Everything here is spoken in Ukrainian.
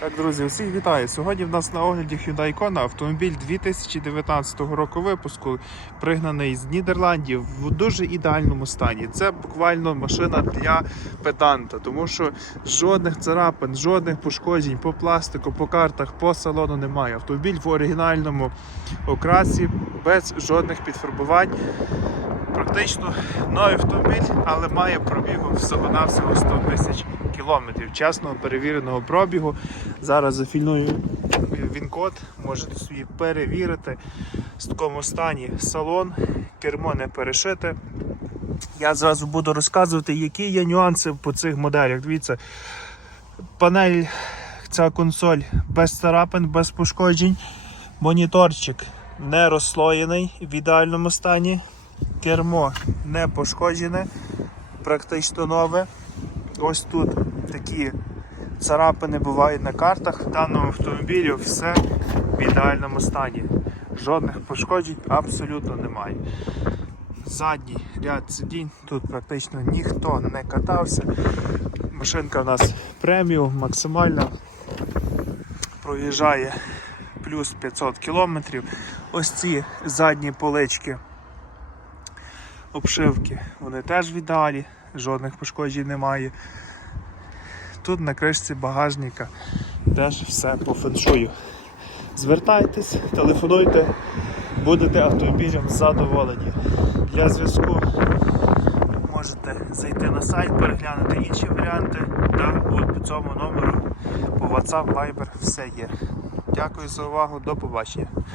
Так, друзі, всіх вітаю. Сьогодні в нас на огляді Hyundai Kona автомобіль 2019 року випуску, пригнаний з Нідерландів в дуже ідеальному стані. Це буквально машина для педанта, тому що жодних царапин, жодних пошкоджень по пластику, по картах, по салону немає. Автомобіль в оригінальному окрасі, без жодних підфарбувань. Практично новий автомобіль, але має пробігу всього-навсього 100 тисяч кілометрів. Чесного перевіреного пробігу. Зараз зафільную він-код, можете собі перевірити в такому стані салон, кермо не перешите. Я зразу буду розказувати, які є нюанси по цих моделях. Дивіться, панель, ця консоль без царапин, без пошкоджень. Моніторчик не розслоєний в ідеальному стані. Кермо не пошкоджене, практично нове. Ось тут такі царапини бувають на картах. В даному автомобілі все в ідеальному стані. Жодних пошкоджень абсолютно немає. Задній ряд сидінь, тут практично ніхто не катався. Машинка у нас преміум, максимальна. Проїжджає плюс 500 кілометрів. Ось ці задні полички обшивки, вони теж в ідеалі, жодних пошкоджень немає. Тут на кришці багажника теж все по феншую. Звертайтесь, телефонуйте, будете автомобілем задоволені. Для зв'язку можете зайти на сайт, переглянути інші варіанти та от по цьому номеру по WhatsApp, Viber все є. Дякую за увагу, до побачення.